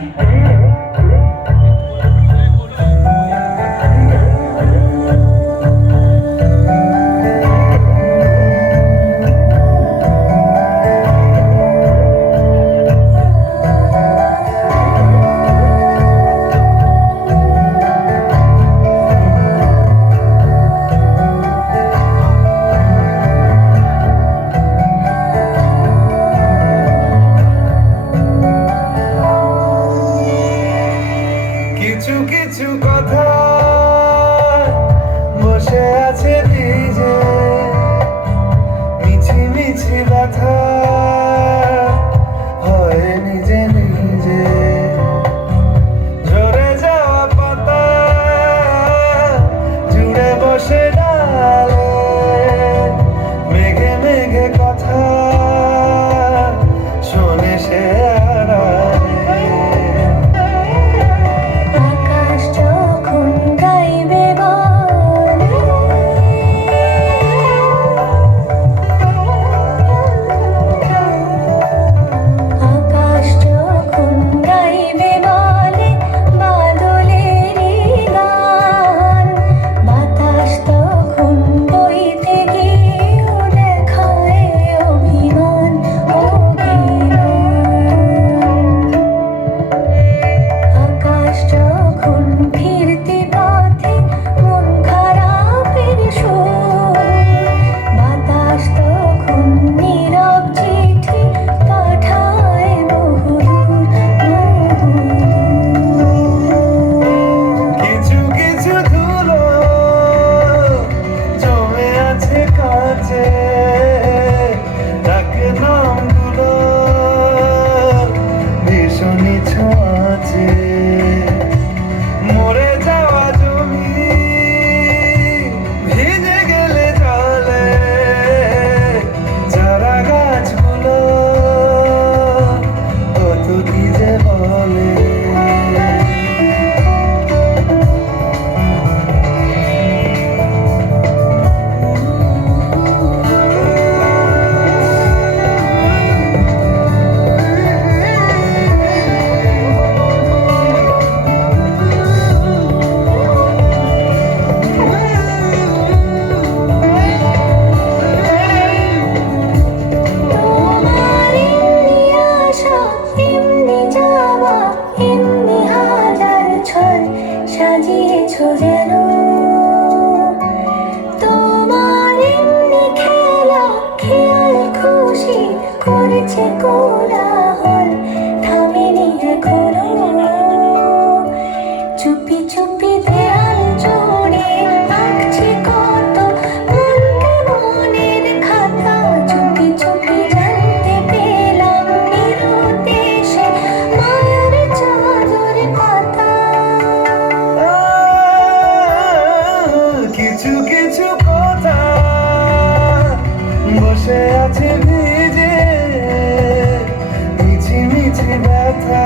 কিছু কিছু কথা বসে আছে ভিজে, মিছি মিছি ব্যথা হয় নিজে নিজে। ঝরে যাওয়া পাতা জুড়ে বসে ডালে, মেঘে মেঘে কথা শোনে সে আড়ালে। মরে যাওয়া জমি ভিজে গেলে জলে, চারা গাছগুলো কত কি যে বলে। সাজিয়েছো যেন তোমার এমনি খেলা, খেয়াল খুশি করেছে কোলাহল, থামেনি এখনো। চুপি চুপি দেয়াল জুড়ে আঁকছি কত মনকে মনের খাতা, চুপি চুপি জানতে পেলাম নিরুদ্দেশে মায়ের চাদর পাতা। কিছু কিছু কথা বসে আছে ভিজে, মিছি মিছি ব্যথা